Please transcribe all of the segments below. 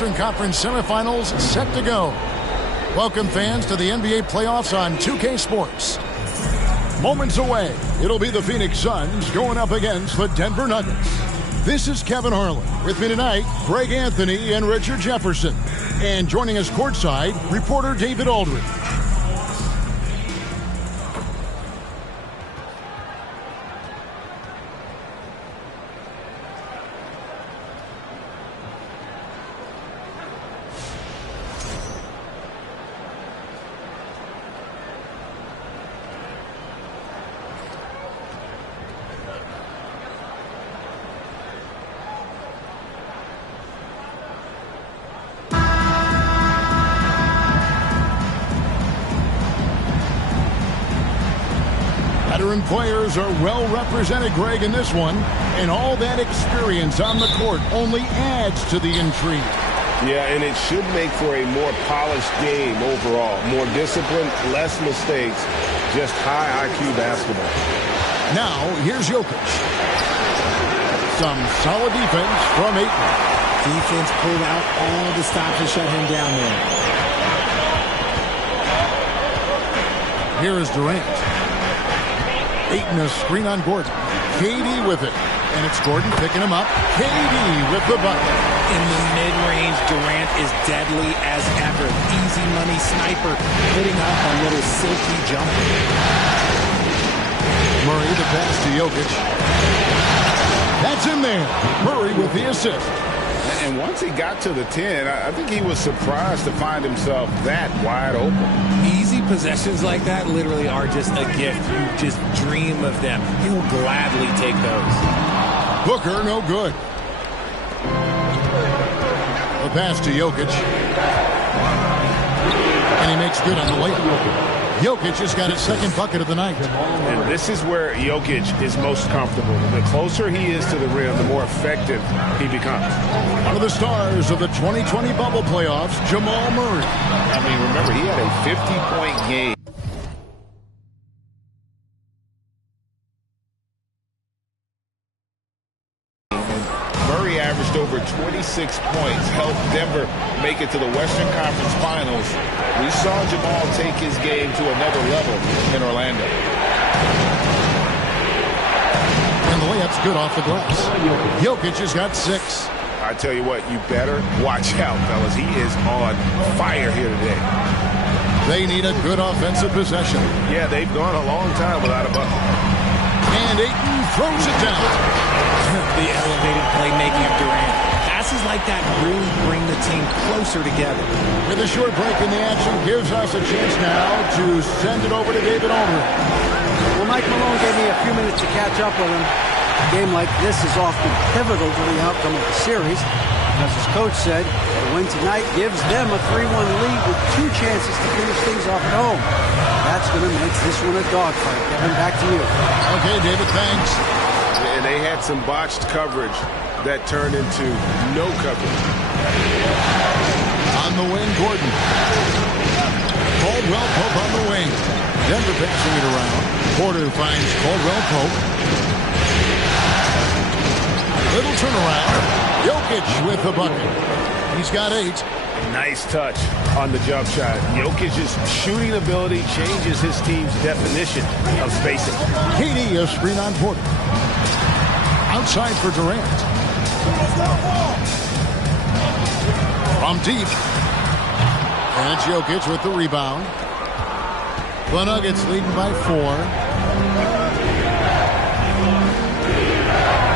Western Conference semifinals set to go. Welcome, fans, to the NBA playoffs on 2K Sports. Moments away, it'll be the Phoenix Suns going up against the Denver Nuggets. This is Kevin Harlan. With me tonight, Greg Anthony and Richard Jefferson. And joining us courtside, reporter David Aldridge. Veteran players are well represented, Greg, in this one, and all that experience on the court only adds to the intrigue. Yeah, and it should make for a more polished game overall. More discipline, less mistakes, just high IQ basketball. Now, here's Jokic. Some solid defense from Ayton. Defense pulled out all the stops to shut him down there. Here is Durant. Ayton a screen on Gordon. KD with it. And it's Gordon picking him up. KD with the bucket. In the mid-range, Durant is deadly as ever. Easy money sniper, putting up a little silky jumper. Murray the pass to Jokic. That's in there. Murray with the assist. And once he got to the 10, I think he was surprised to find himself that wide open. Easy possessions like that literally are just a gift. You just dream of them. He'll gladly take those. Booker, no good. The pass to Jokic. And he makes good on the layup. Jokic just got his second bucket of the night. And this is where Jokic is most comfortable. The closer he is to the rim, the more effective he becomes. One of the stars of the 2020 bubble playoffs, Jamal Murray. I mean, remember, he had a 50-point game. Murray averaged over 26 points, helped Denver make it to the Western Conference Finals. We saw Jamal take his game to another level in Orlando. And the layup's good off the glass. Jokic has got 6. I tell you what, you better watch out, fellas. He is on fire here today. They need a good offensive possession. Yeah, they've gone a long time without a bucket. And Ayton throws it down. The elevated playmaking of Durant. Passes like that really bring the team closer together. With a short break in the action gives us a chance now to send it over to David Aldridge. Well, Mike Malone gave me a few minutes to catch up with him. A game like this is often pivotal to the outcome of the series, because his coach said the win tonight gives them a 3-1 lead with 2 chances to finish things off at home. That's going to make this one a dogfight. Kevin, back to you. Okay, David, thanks. And they had some botched coverage that turned into no coverage. On the wing, Gordon. Caldwell Pope on the wing. Denver passing it around. Porter finds Caldwell Pope. Little turnaround. Jokic with the bucket. He's got 8. Nice touch on the jump shot. Jokic's shooting ability changes his team's definition of spacing. KD a screen on Porter. Outside for Durant. From deep. And it's Jokic with the rebound. The Nuggets leading by 4.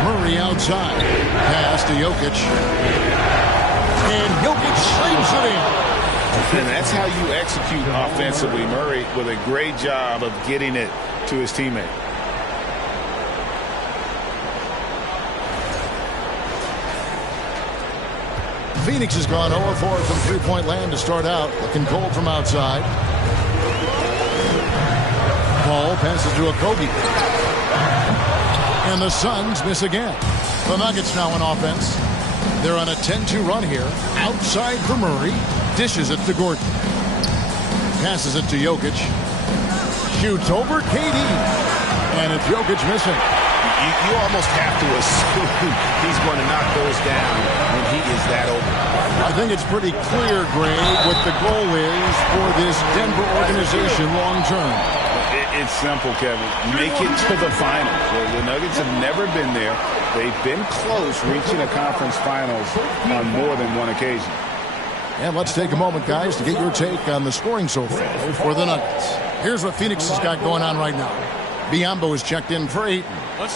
Murray outside. Pass to Jokic. And Jokic slams it in. And that's how you execute offensively. Murray with a great job of getting it to his teammate. Phoenix has gone 0-4 from three-point land to start out. Looking cold from outside. Ball passes to Okogie. And the Suns miss again. The Nuggets now on offense. They're on a 10-2 run here. Outside for Murray. Dishes it to Gordon. Passes it to Jokic. Shoots over KD. And it's Jokic missing. You almost have to assume he's going to knock those down when he is that open. I think it's pretty clear, Greg, what the goal is for this Denver organization long term. It's simple, Kevin. Make it to the finals. The Nuggets have never been there. They've been close reaching a conference finals on more than one occasion. And let's take a moment, guys, to get your take on the scoring so far for the Nuggets. Here's what Phoenix has got going on right now. Biyombo is checked in for Ayton.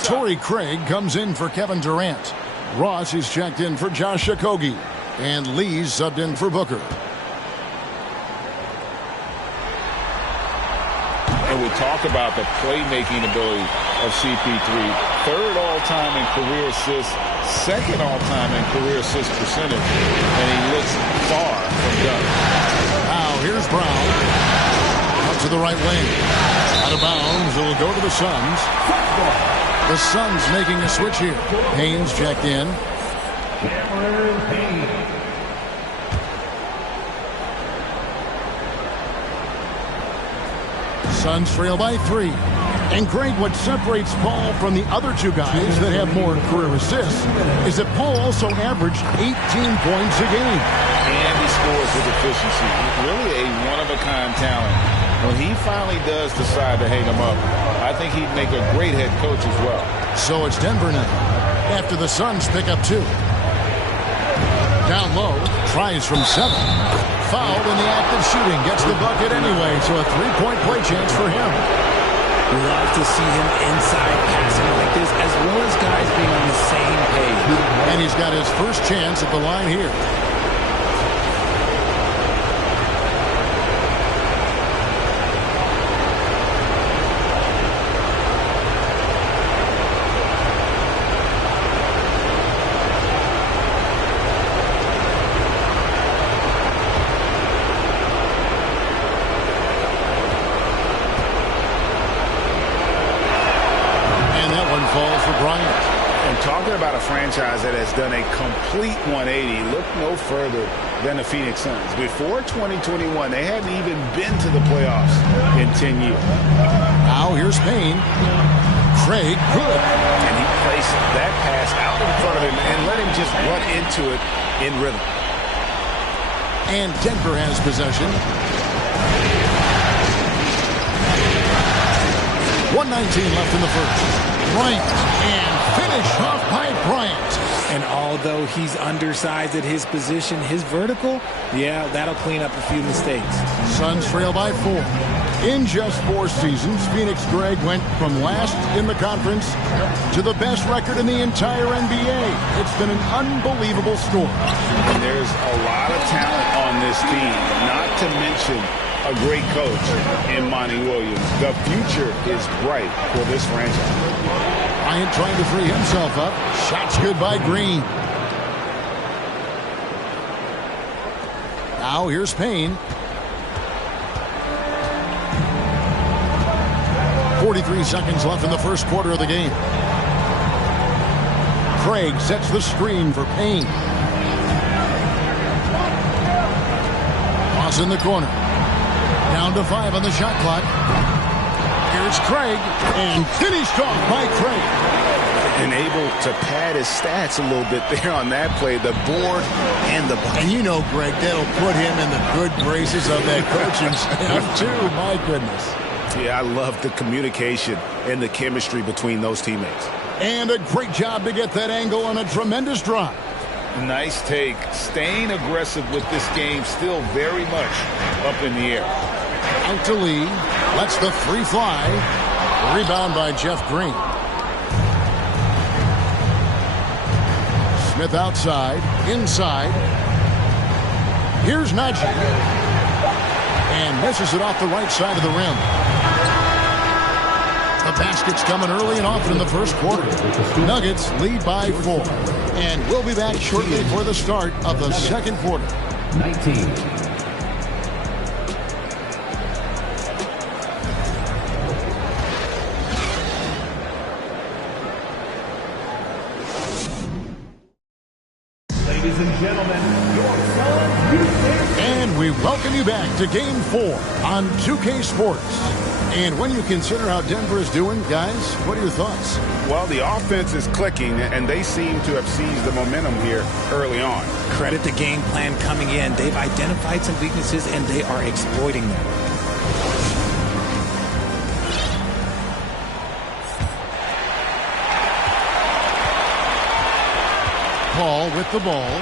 Torrey Craig comes in for Kevin Durant. Ross is checked in for Josh Okogie. And Lee's subbed in for Booker. And we talk about the playmaking ability of CP3. Third all-time in career assists, second all-time in career assist percentage. And he looks far from done. Now here's Brown. Out to the right wing. Out of bounds. It will go to the Suns. The Suns making a switch here. Haynes checked in. Suns trail by 3. And Greg, what separates Paul from the other two guys that have more career assists is that Paul also averaged 18 points a game. And he scores with efficiency. Really a one-of-a-kind talent. When he finally does decide to hang him up, I think he'd make a great head coach as well. So it's Denver now, after the Suns pick up 2. Down low, tries from 7. Fouled in the act of shooting, gets the bucket anyway, so a 3-point play chance for him. Love to see him inside passing like this, as well as guys being on the same page. And he's got his first chance at the line here. Talking about a franchise that has done a complete 180, look no further than the Phoenix Suns. Before 2021, they hadn't even been to the playoffs in 10 years. Now here's Payne. Craig, good. And he placed that pass out in front of him and let him just run into it in rhythm. And Denver has possession. 1:19 left in the first. Bryant, and finish off by Bryant. And although he's undersized at his position, his vertical, yeah, that'll clean up a few mistakes. Suns trail by 4. In just 4 seasons, Phoenix, Greg, went from last in the conference to the best record in the entire NBA. It's been an unbelievable story. And there's a lot of talent on this team, not to mention a great coach in Monty Williams. The future is bright for this franchise. Bryant trying to free himself up. Shots good by Green. Now here's Payne. 43 seconds left in the first quarter of the game. Craig sets the screen for Payne. Toss in the corner. Down to 5 on the shot clock. Here's Craig, and finished off by Craig. And able to pad his stats a little bit there on that play, the board and the bucket. And you know, Greg, that'll put him in the good graces of that coaching staff, too. My goodness. Yeah, I love the communication and the chemistry between those teammates. And a great job to get that angle on a tremendous drive. Nice take. Staying aggressive with this game, still very much up in the air. Out to Lee. Lets the 3 fly. Rebound by Jeff Green. Smith outside. Inside. Here's Najee. And misses it off the right side of the rim. The basket's coming early and often in the first quarter. Nuggets lead by 4. And we'll be back shortly for the start of the second quarter. 19. Ladies and gentlemen, your Suns. And we welcome you back to Game 4 on 2K Sports. And when you consider how Denver is doing, guys, what are your thoughts? Well, the offense is clicking, and they seem to have seized the momentum here early on. Credit the game plan coming in. They've identified some weaknesses, and they are exploiting them. Paul with the ball.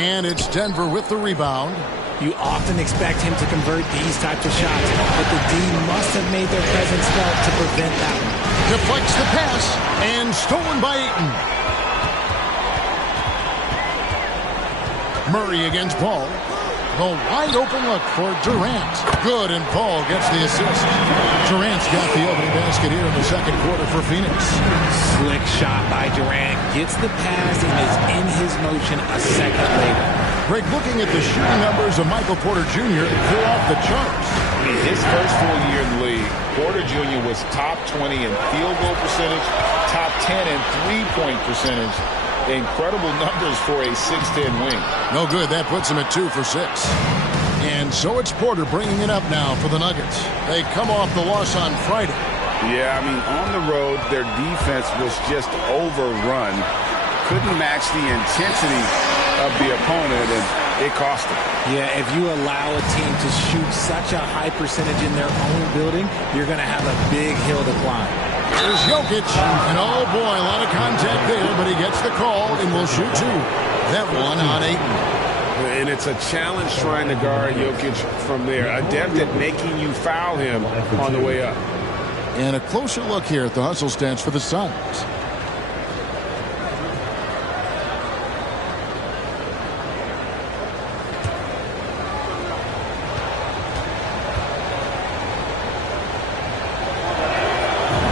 And it's Denver with the rebound. You often expect him to convert these types of shots, but the D must have made their presence felt to prevent that one. Deflects the pass, and stolen by Ayton. Murray against Paul. The wide open look for Durant. Good, and Paul gets the assist. Durant's got the opening basket here in the second quarter for Phoenix. Slick shot by Durant. Gets the pass and is in his motion a second later. Greg, looking at the shooting numbers of Michael Porter Jr., they're off the charts. In his first full year in the league, Porter Jr. was top 20 in field goal percentage, top 10 in three-point percentage. Incredible numbers for a 6'10" wing. No good. That puts him at 2 for 6. And so it's Porter bringing it up now for the Nuggets. They come off the loss on Friday. Yeah, I mean, on the road, their defense was just overrun. Couldn't match the intensity of the opponent, and it cost them. Yeah, if you allow a team to shoot such a high percentage in their own building, you're going to have a big hill to climb. Here's Jokic, and oh boy, a lot of contact there, but he gets the call and will shoot 2. That one on Ayton. And it's a challenge trying to guard Jokic from there. Adept at making you foul him on the way up. And a closer look here at the hustle stats for the Suns.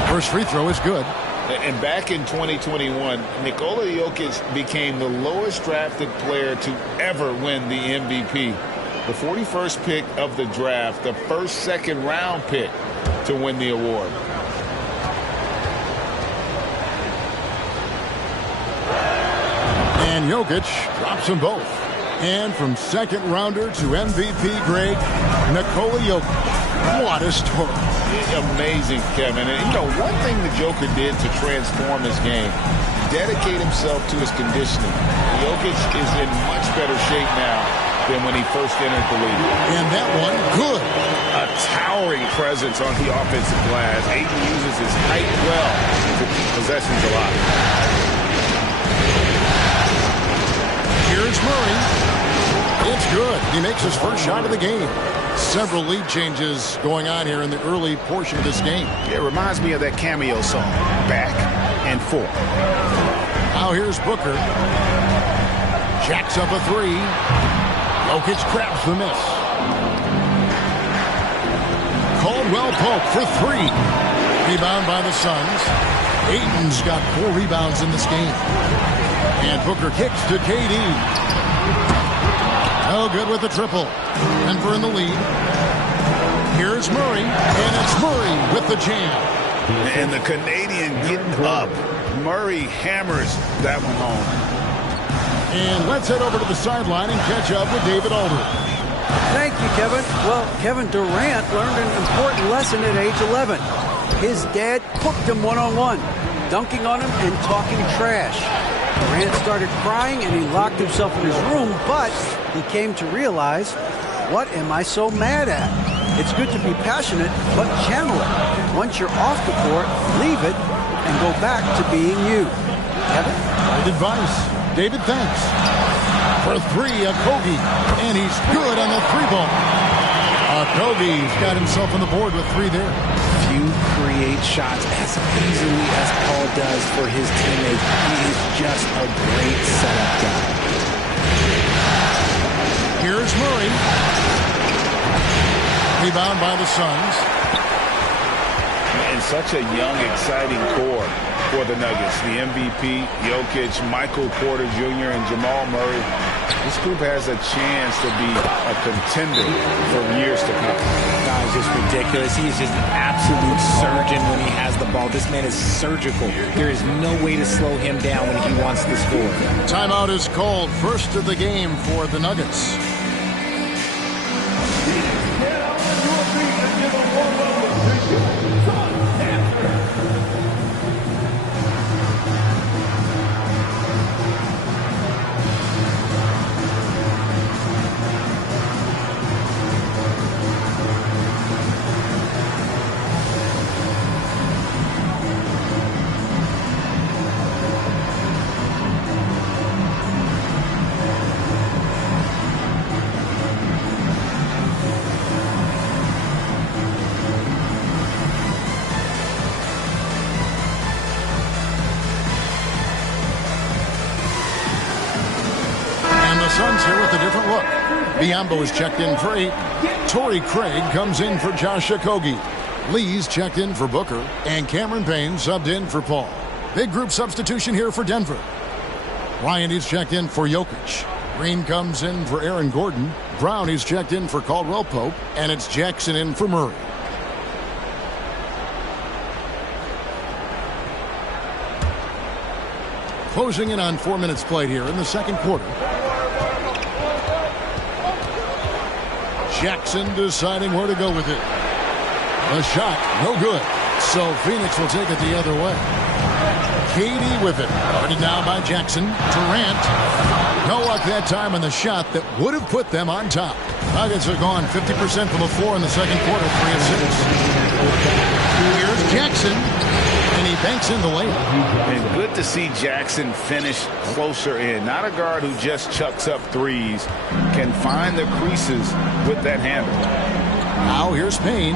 First free throw is good. And back in 2021, Nikola Jokic became the lowest drafted player to ever win the MVP. The 41st pick of the draft, the first second-round pick to win the award. And Jokic drops them both. And from second rounder to MVP, Greg, Nikola Jokic. What a story. Amazing, Kevin. And, you know, one thing the Joker did to transform his game, dedicate himself to his conditioning. Jokic is in much better shape now than when he first entered the league. And that one, good. A towering presence on the offensive glass. Ayton uses his height well to keep possessions alive. Here's Murray. It's good. He makes his first shot of the game. Several lead changes going on here in the early portion of this game. It reminds me of that cameo song, Back and Forth. Now here's Booker. Jacks up a 3. Jokic grabs the miss. Caldwell Pope for 3. Rebound by the Suns. Ayton's got 4 rebounds in this game. And Booker kicks to KD. Oh, good with the triple. Denver in the lead. Here's Murray, and it's Murray with the jam. And the Canadian getting up. Murray hammers that one home. And let's head over to the sideline and catch up with David Aldridge. Thank you, Kevin. Well, Kevin Durant learned an important lesson at age 11. His dad cooked him one-on-one, dunking on him and talking trash. Durant started crying and he locked himself in his room, but he came to realize, what am I so mad at? It's good to be passionate, but channel it. Once you're off the court, leave it and go back to being you. Kevin? Great advice. David, thanks. For 3, Okogie, and he's good on the 3-ball. Okogie's got himself on the board with 3 there. Few create shots as easily as Paul does for his teammates. He is just a great setup guy. Here's Murray. Rebound by the Suns. And such a young, exciting core. for the Nuggets. The MVP, Jokic, Michael Porter Jr., and Jamal Murray. This group has a chance to be a contender for years to come. Guys, just ridiculous. He is just an absolute surgeon when he has the ball. This man is surgical. There is no way to slow him down when he wants to score. Timeout is called. First of the game for the Nuggets. Suns here with a different look. Biyombo is checked in for 8. Torrey Craig comes in for Josh Okogie. Lee's checked in for Booker. And Cameron Payne subbed in for Paul. Big group substitution here for Denver. Ryan is checked in for Jokic. Green comes in for Aaron Gordon. Brown is checked in for Caldwell Pope. And it's Jackson in for Murray. Closing in on 4 minutes played here in the second quarter. Jackson deciding where to go with it. A shot, no good. So Phoenix will take it the other way. KD with it. Guarded now by Jackson. Durant. No luck that time on the shot that would have put them on top. Nuggets are gone 50% from the floor in the second quarter, 3 of 6. Here's Jackson. And he banks in the layup. And good to see Jackson finish closer in. Not a guard who just chucks up threes. Can find the creases with that handle. Now here's Payne.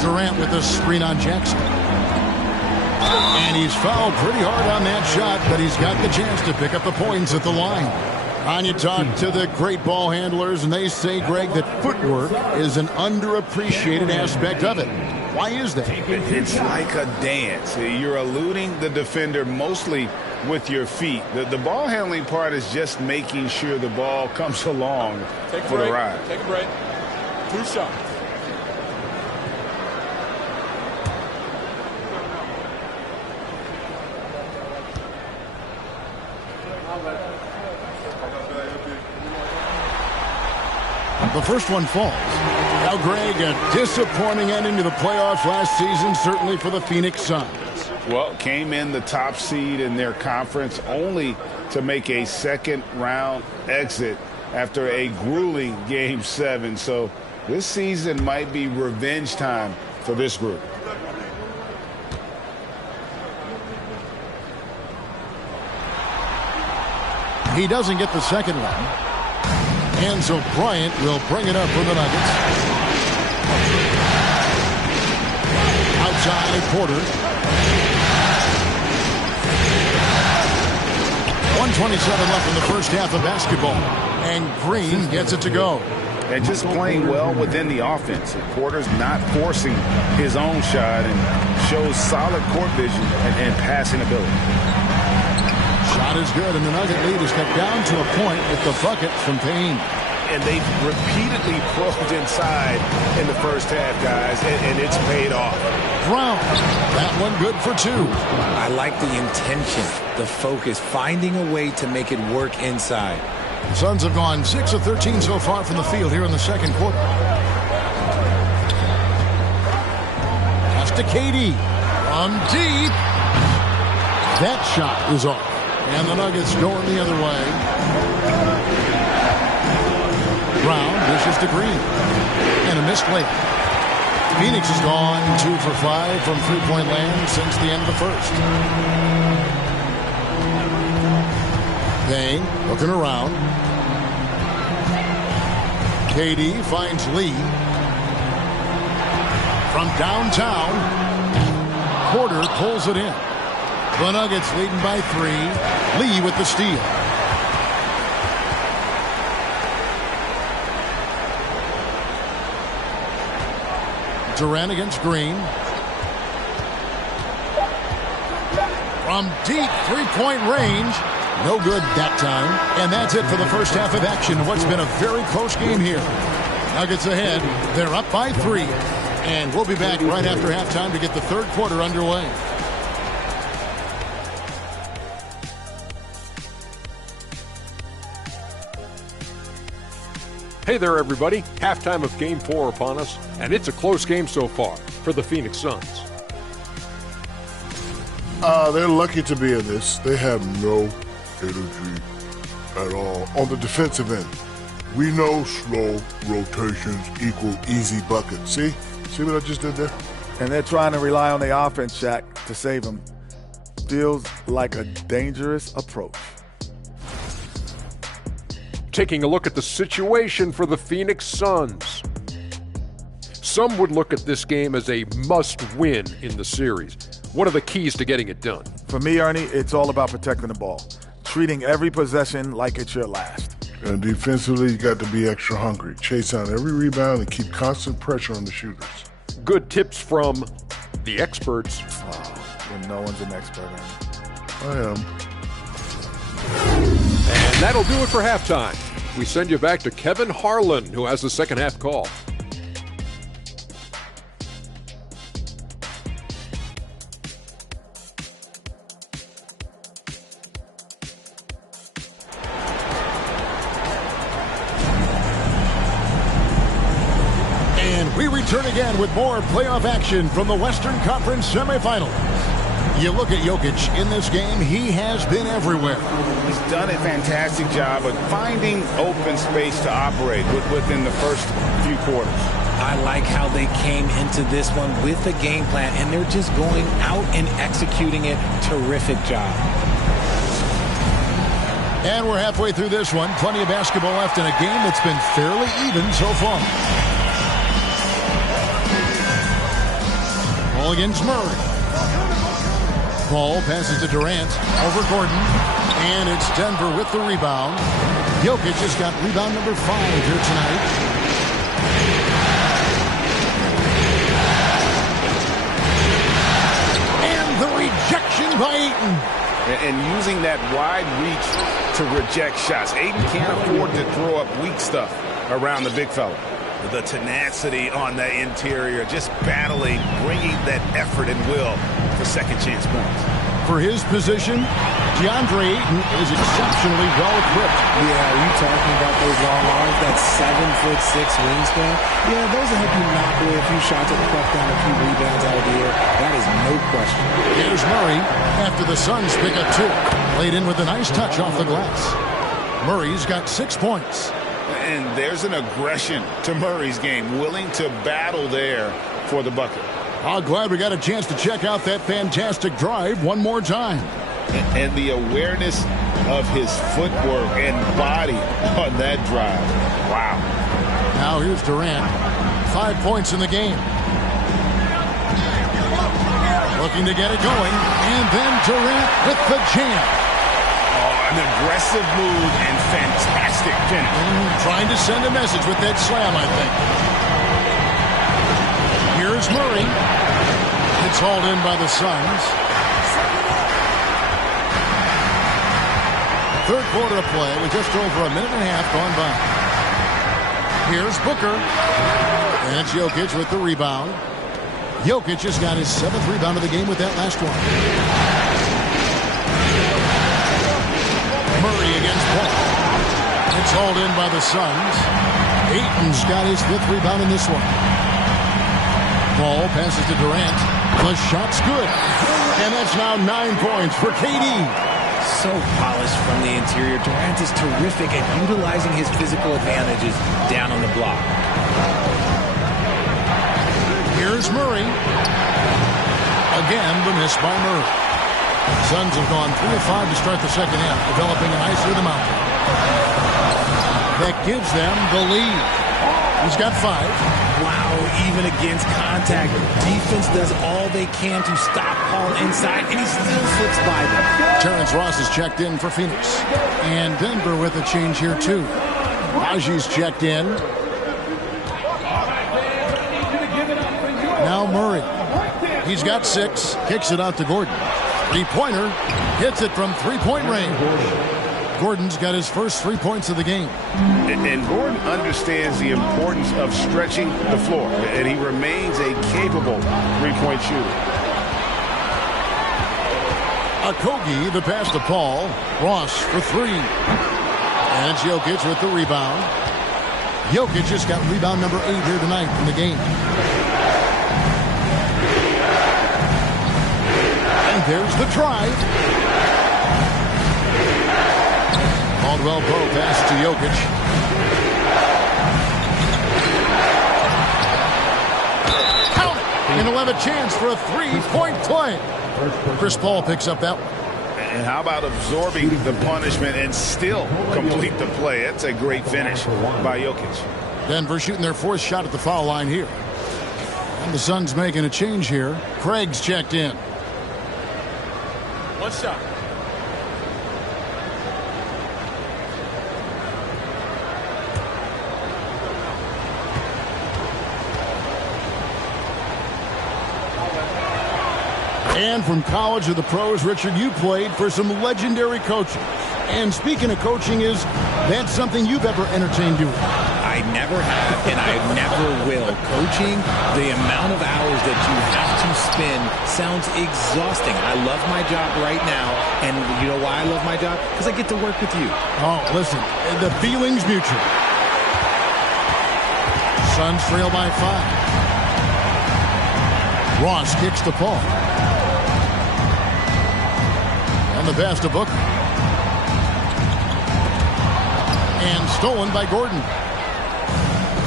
Durant with a screen on Jackson. And he's fouled pretty hard on that shot, but he's got the chance to pick up the points at the line. On you talk to the great ball handlers, and they say, Greg, that footwork is an underappreciated aspect of it. Why is that? It's like a dance. You're eluding the defender mostly with your feet. The ball handling part is just making sure the ball comes along for the ride. Take a break. 2 shots. The first one falls. Now, Greg, a disappointing ending to the playoffs last season, certainly for the Phoenix Suns. Well, came in the top seed in their conference only to make a second-round exit after a grueling Game 7. So this season might be revenge time for this group. He doesn't get the second one. And so Bryant will bring it up for the Nuggets. Outside Porter. 1:27 left in the first half of basketball. And Green gets it to go. And just playing well within the offense. Porter's not forcing his own shot and shows solid court vision and passing ability. Shot is good, and the Nugget lead is cut down to a point with the bucket from Payne. And they've repeatedly probed inside in the first half, guys, and it's paid off. Brown, that one good for 2. I like the intention, the focus, finding a way to make it work inside. The Suns have gone 6 of 13 so far from the field here in the second quarter. Pass to KD. From deep. That shot is off. And the Nuggets going the other way. Brown dishes to Green. And a missed layup. Phoenix has gone 2 for 5 from three-point land since the end of the first. Payne looking around. KD finds Lee. From downtown, Porter pulls it in. The Nuggets leading by 3. Lee with the steal. Durant against Green. From deep three-point range. No good that time. And that's it for the first half of action. What's been a very close game here. Nuggets ahead. They're up by 3. And we'll be back right after halftime to get the third quarter underway. Hey there, everybody. Halftime of Game 4 upon us, and it's a close game so far for the Phoenix Suns. They're lucky to be in this. They have no energy at all. On the defensive end, we know slow rotations equal easy buckets. See what I just did there? And they're trying to rely on the offense, Shaq, to save them. Feels like a dangerous approach. Taking a look at the situation for the Phoenix Suns. Some would look at this game as a must-win in the series. What are the keys to getting it done? For me, Ernie, it's all about protecting the ball. Treating every possession like it's your last. And defensively, you got to be extra hungry. Chase down every rebound and keep constant pressure on the shooters. Good tips from the experts. When no one's an expert, Ernie. I am. And that'll do it for halftime. We send you back to Kevin Harlan, who has the second half call. And we return again with more playoff action from the Western Conference semifinals. You look at Jokic in this game, he has been everywhere. He's done a fantastic job of finding open space to operate within the first few quarters. I like how they came into this one with a game plan, and they're just going out and executing it. Terrific job. And we're halfway through this one. Plenty of basketball left in a game that's been fairly even so far. Ball against Murray. Ball passes to Durant, over Gordon, and it's Denver with the rebound. Jokic has got rebound number 5 here tonight. And the rejection by Ayton. And using that wide reach to reject shots. Ayton can't afford to throw up weak stuff around the big fella. The tenacity on the interior, just battling, bringing that effort and will for second chance points. For his position, DeAndre Ayton is exceptionally well equipped. Yeah, are you talking about those long arms, that 7'6" wingspan? Yeah, those will help you knock away a few shots at the puck down, a few rebounds out of the air. That is no question. Here's Murray after the Suns pick up 2. Laid in with a nice touch off the glass. Murray's got 6 points. And there's an aggression to Murray's game, willing to battle there for the bucket. I'm glad we got a chance to check out that fantastic drive one more time. And the awareness of his footwork and body on that drive. Wow. Now here's Durant. 5 points in the game. Looking to get it going. And then Durant with the jam. An aggressive move and fantastic finish. Trying to send a message with that slam, I think. Here's Murray. It's hauled in by the Suns. Third quarter of play with just over a minute and a half gone by. Here's Booker. And it's Jokic with the rebound. Jokic has got his 7th rebound of the game with that last one. Murray against Paul. It's hauled in by the Suns. Ayton's got his 5th rebound in this one. Ball passes to Durant. The shot's good. And that's now 9 points for KD. So polished from the interior. Durant is terrific at utilizing his physical advantages down on the block. Here's Murray. Again, the miss by Murray. Suns have gone 3 of 5 to start the second half, developing a nice rhythm out. That gives them the lead. He's got 5. Wow, even against contact, defense does all they can to stop Paul inside, and he still slips by them. Terrence Ross is checked in for Phoenix. And Denver with a change here, too. Raji's checked in. Now Murray. He's got 6. Kicks it out to Gordon. Three-pointer. Hits it from three-point range. Gordon's got his first 3 points of the game. And Gordon understands the importance of stretching the floor, and he remains a capable three-point shooter. Okogie, the pass to Paul. Ross for three. And it's Jokic with the rebound. Jokic just got rebound number 8 here tonight in the game. And there's the drive. Caldwell Pope pass to Jokic. Count it! And he'll have a chance for a three-point play. Chris Paul picks up that one. And how about absorbing the punishment and still complete the play? That's a great finish by Jokic. Denver shooting their 4th shot at the foul line here. And the Suns making a change here. Craig's checked in. 1 shot. And from college to the pros, Richard, you played for some legendary coaches. And speaking of coaching, is that something you've ever entertained doing? I never have, and I never will. Coaching, the amount of hours that you have to spend sounds exhausting. I love my job right now, and you know why I love my job? Because I get to work with you. Oh, listen, the feeling's mutual. Suns trail by 5. Ross kicks to Paul. And the pass to Booker. And stolen by Gordon.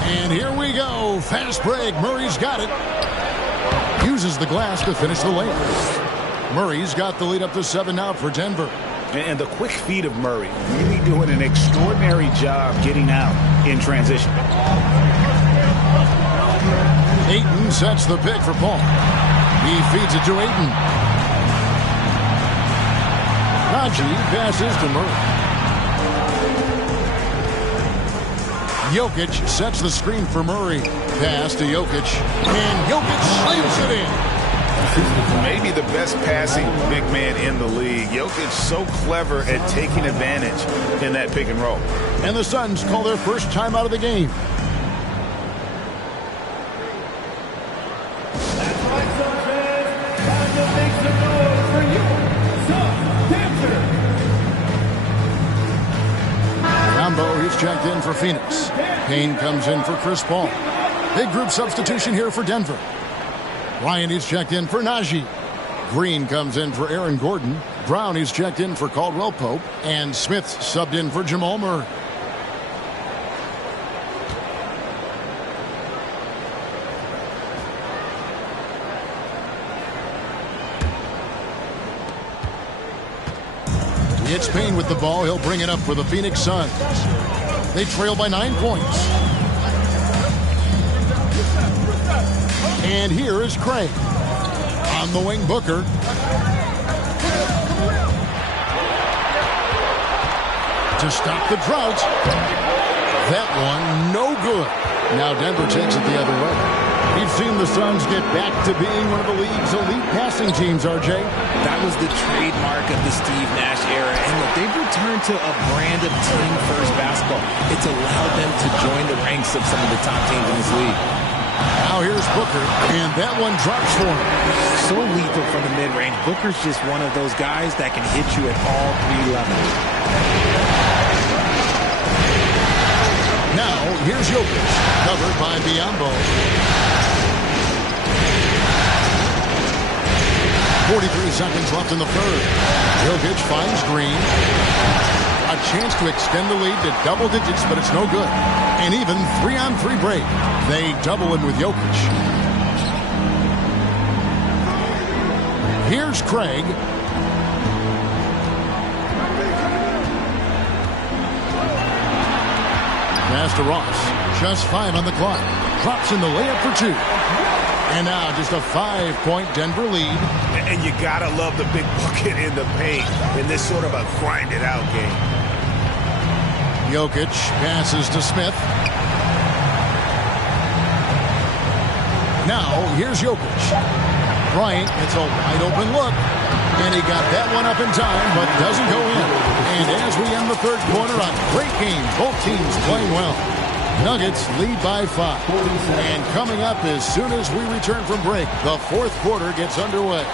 And here we go. Fast break. Murray's got it. Uses the glass to finish the layup. Murray's got the lead up to 7 now for Denver. And the quick feet of Murray really doing an extraordinary job getting out in transition. Ayton sets the pick for Paul. He feeds it to Ayton. Najee passes to Murray. Jokic sets the screen for Murray. Pass to Jokic. And Jokic slams it in. Maybe the best passing big man in the league. Jokic so clever at taking advantage in that pick and roll. And the Suns call their first time out of the game. He's checked in for Phoenix. Payne comes in for Chris Paul. Big group substitution here for Denver. Ryan is checked in for Najee. Green comes in for Aaron Gordon. Brown is checked in for Caldwell Pope. And Smith subbed in for Jamal Murray. It's Payne with the ball. He'll bring it up for the Phoenix Suns. They trail by 9 points. And here is Craig. On the wing, Booker. To stop the drought. That one, no good. Now Denver takes it the other way. We've seen the Suns get back to being one of the league's elite passing teams, RJ. That was the trademark of the Steve Nash era. And look, they've returned to a brand of team-first basketball. It's allowed them to join the ranks of some of the top teams in this league. Now here's Booker, and that one drops for him. So lethal from the mid-range. Booker's just one of those guys that can hit you at all 3 levels. Now, here's Jokic, covered by Biyombo. 43 seconds left in the third. Jokic finds Green. A chance to extend the lead to double digits, but it's no good. And even 3-on-3 break. They double him with Jokic. Here's Craig. Pass to Ross. Just 5 on the clock. Drops in the layup for 2. And now just a 5-point Denver lead. And you gotta love the big bucket in the paint in this sort of a grinded-out game. Jokic passes to Smith. Now here's Jokic. Bryant gets a wide open look. And he got that one up in time, but doesn't go in. And as we end the third quarter, a great game. Both teams playing well. Nuggets lead by 5. And coming up as soon as we return from break, the fourth quarter gets underway.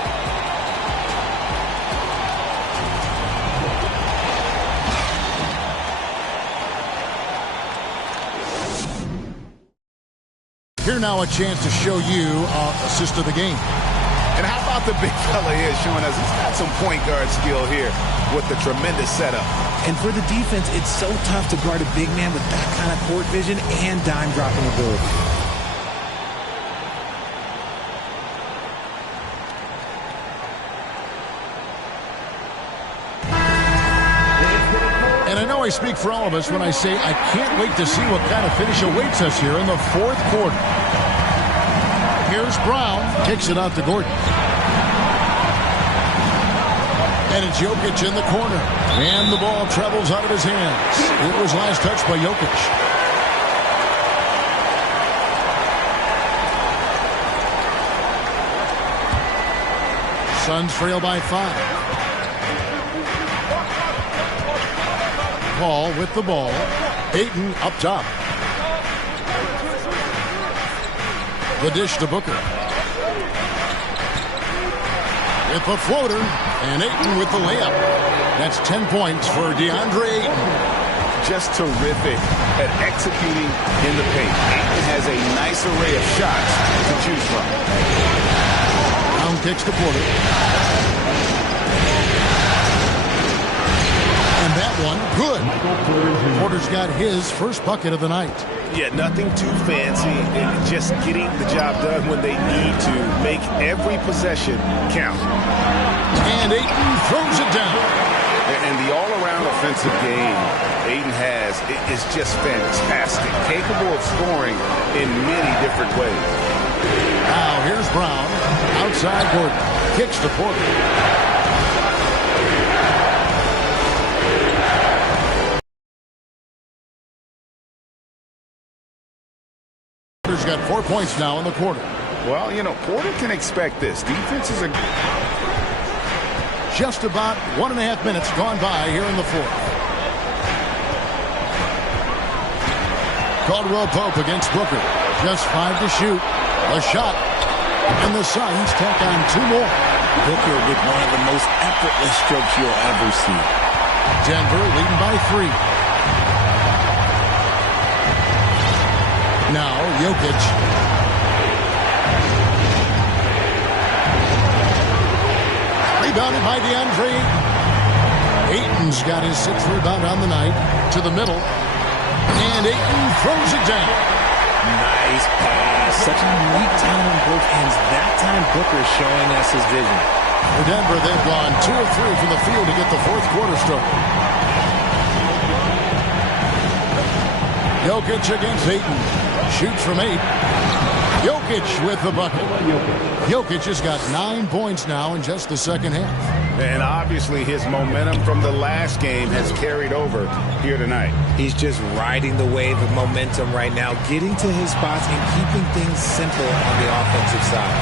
Here now a chance to show you our assist of the game. And how about the big fella here showing us he's got some point guard skill here with the tremendous setup. And for the defense, it's so tough to guard a big man with that kind of court vision and dime dropping ability. And I know I speak for all of us when I say I can't wait to see what kind of finish awaits us here in the fourth quarter. Here's Brown. Kicks it out to Gordon. And it's Jokic in the corner. And the ball travels out of his hands. It was last touched by Jokic. Suns trail by 5. Paul with the ball. Ayton up top. The dish to Booker. With the floater. And Ayton with the layup. That's 10 points for DeAndre Ayton. Just terrific at executing in the paint. Ayton has a nice array of shots to choose from. Brown kicks to Porter. And that one, good. Porter's got his first bucket of the night. Yeah, nothing too fancy. Just getting the job done when they need to. Make every possession count. And Ayton throws it down. And the all-around offensive game Ayton has is just fantastic. Capable of scoring in many different ways. Now here's Brown. Outside Gordon. Kicks to Porter. Porter's got 4 points now in the quarter. Well, you know, Porter can expect this. Defense is just about 1.5 minutes gone by here in the fourth. Caldwell Pope against Booker. Just 5 to shoot. A shot. And the Suns tack on 2 more. Booker with one of the most effortless strokes you'll ever see. Denver leading by 3. Now Jokic. Rebounded by DeAndre. Ayton's got his 6th rebound on the night. To the middle. And Ayton throws it down. Nice pass. Such a unique talent on both ends. That time Booker showing us his vision. For Denver, they've gone 2 of 3 from the field to get the fourth quarter started. Jokic against Ayton. Shoots from 8. Jokic with the bucket. Jokic has got 9 points now in just the second half. And obviously his momentum from the last game has carried over here tonight. He's just riding the wave of momentum right now, getting to his spots and keeping things simple on the offensive side.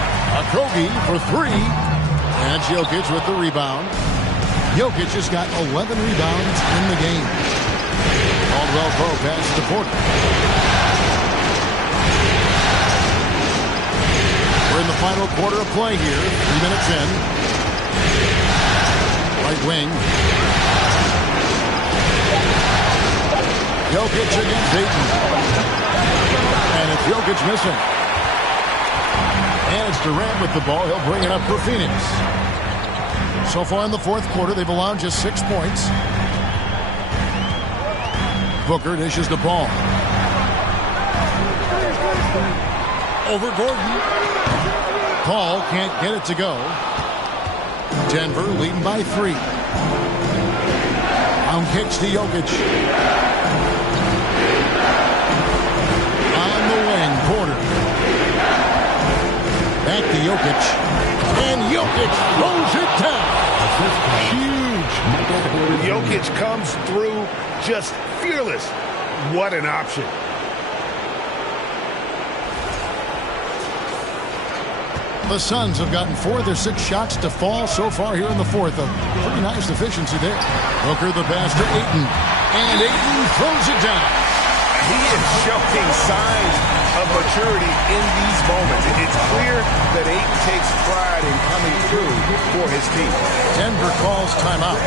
Okogie for 3. And Jokic with the rebound. Jokic has got 11 rebounds in the game. Caldwell Pope passes to Porter. We're in the final quarter of play here. 3 minutes in. Right wing. Jokic against Ayton. And it's Jokic missing. And it's Durant with the ball. He'll bring it up for Phoenix. So far in the fourth quarter, they've allowed just 6 points. Booker dishes the ball. Over Gordon. Paul can't get it to go. Denver leading by 3. Brown kicks to Jokic. On the wing, Porter. Back to Jokic. And Jokic throws it down. Huge. Jokic comes through just fearless. What an option. The Suns have gotten 4 of their 6 shots to fall so far here in the fourth. A pretty nice efficiency there. Booker the pass to Ayton. And Ayton throws it down. He is showing signs of maturity in these moments. It's clear that Ayton takes pride in coming through for his team. Denver calls timeout.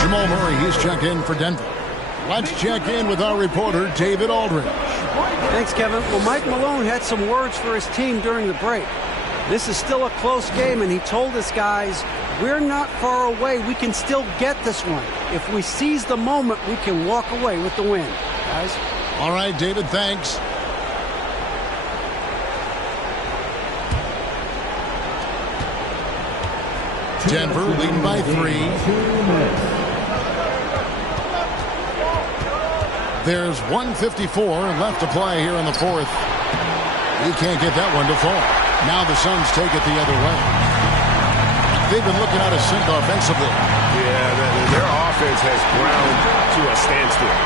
Jamal Murray, he's checked in for Denver. Let's check in with our reporter, David Aldridge. Thanks, Kevin. Well, Mike Malone had some words for his team during the break. This is still a close game, and he told his guys, we're not far away. We can still get this one. If we seize the moment, we can walk away with the win. Guys? All right, David, thanks. Denver leading by 3. There's 1:54 left to play here in the fourth. He can't get that one to fall. Now the Suns take it the other way. They've been looking out of sync offensively. Yeah, their offense has ground to a standstill.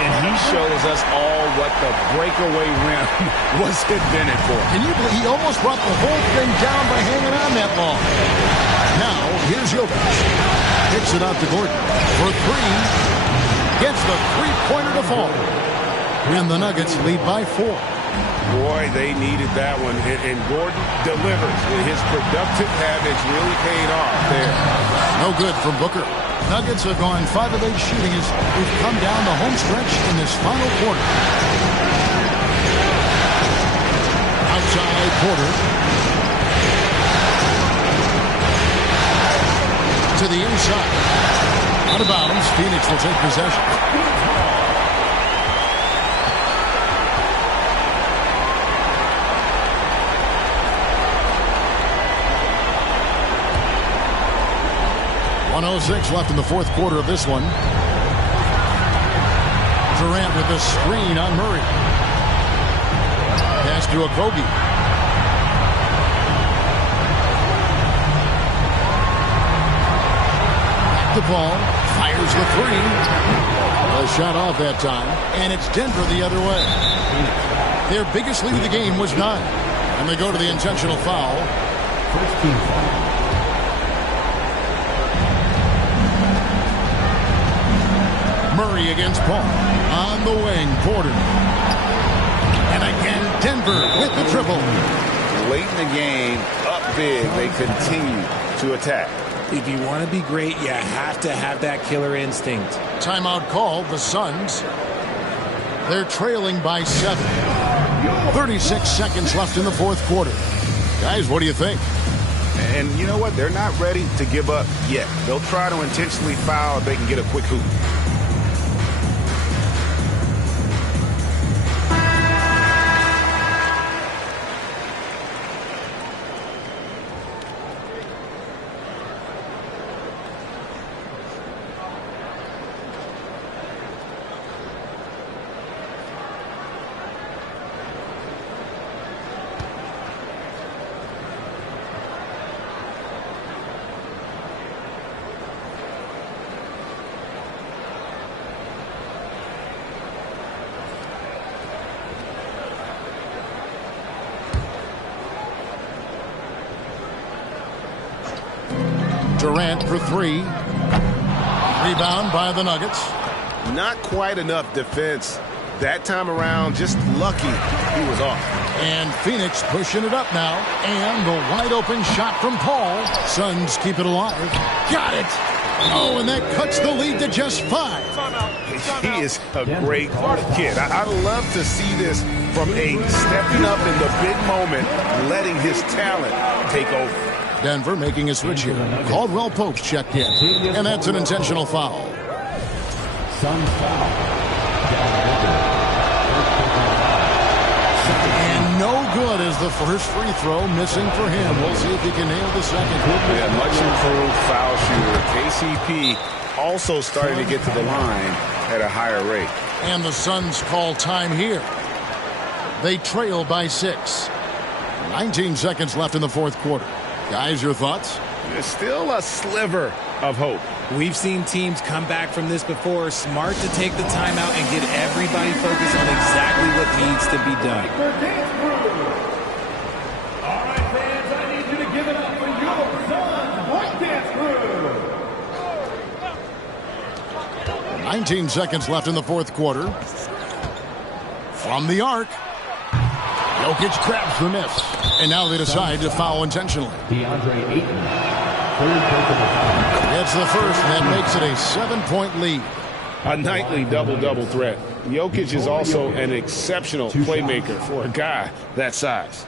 And he shows us all what the breakaway rim was invented for. Can you believe he almost brought the whole thing down by hanging on that long? Now, here's Jokic. Kicks it out to Gordon for 3. Gets the three-pointer to fall. And the Nuggets lead by 4. Boy, they needed that one. And Gordon delivers. His productive habits really paid off there. No good from Booker. Nuggets have gone 5 of 8 shooting as we've come down the home stretch in this final quarter. Outside Porter. To the inside. Out of bounds. Phoenix will take possession. .106 left in the fourth quarter of this one. Durant with the screen on Murray. Pass to Okogie. Back the ball. Fires the 3. A shot off that time. And it's Denver the other way. Their biggest lead of the game was 9. And they go to the intentional foul. First team foul. Murray against Paul. On the wing, Porter. And again, Denver with the triple. Late in the game, up big, they continue to attack. If you want to be great, you have to have that killer instinct. Timeout called, the Suns. They're trailing by 7. 36 seconds left in the fourth quarter. Guys, what do you think? And you know what? They're not ready to give up yet. They'll try to intentionally foul if they can get a quick hoop. Durant for 3. Rebound by the Nuggets. Not quite enough defense that time around. Just lucky he was off. And Phoenix pushing it up now. And the wide open shot from Paul. Suns keep it alive. Got it. Oh, and that cuts the lead to just 5. He is a great kid. I love to see this from a stepping up in the big moment, letting his talent take over. Denver making a switch here. Caldwell Pope checked in. And that's an intentional foul. Suns foul. And no good as the first free throw missing for him. We'll see if he can nail the second. Yeah, much improved foul shooter. KCP also starting to get to the line at a higher rate. And the Suns call time here. They trail by 6. 19 seconds left in the fourth quarter. Guys, your thoughts? There's still a sliver of hope. We've seen teams come back from this before. Smart to take the timeout and get everybody focused on exactly what needs to be done. All right, fans, I need you to give it up for your son, Break Dance Crew. 19 seconds left in the fourth quarter. From the arc. Jokic grabs the miss. And now they decide to foul intentionally. DeAndre Ayton, third personal foul. It's the first, and that makes it a 7-point lead. A nightly double-double threat. Jokic is also an exceptional playmaker for a guy that size.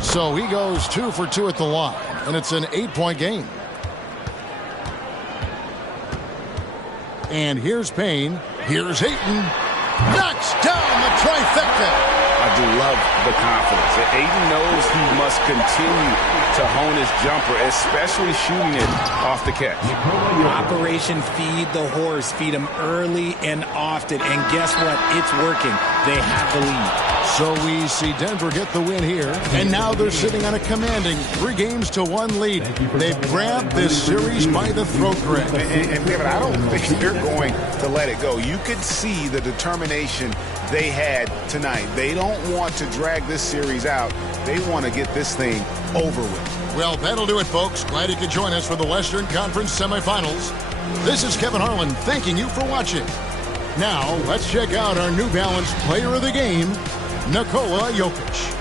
So he goes 2 for 2 at the line, and it's an 8-point game. And here's Payne. Here's Ayton. Knocks down the trifecta. I do love the confidence. Ayton knows he must continue to hone his jumper, especially shooting it off the catch. Operation Feed the Horse. Feed him early and often. And guess what? It's working. They have the lead. So we see Denver get the win here. And now they're sitting on a commanding 3-1 lead. They've grabbed this series by the throat, Greg. And David, I don't think they're going to let it go. You could see the determination they had tonight. They don't want to drag this series out. They want to get this thing over with. Well, that'll do it, folks. Glad you could join us for the Western Conference semifinals. This is Kevin Harlan thanking you for watching. Now, let's check out our New Balance player of the game, Nikola Jokic.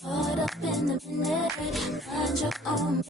Caught up in the minute, find your own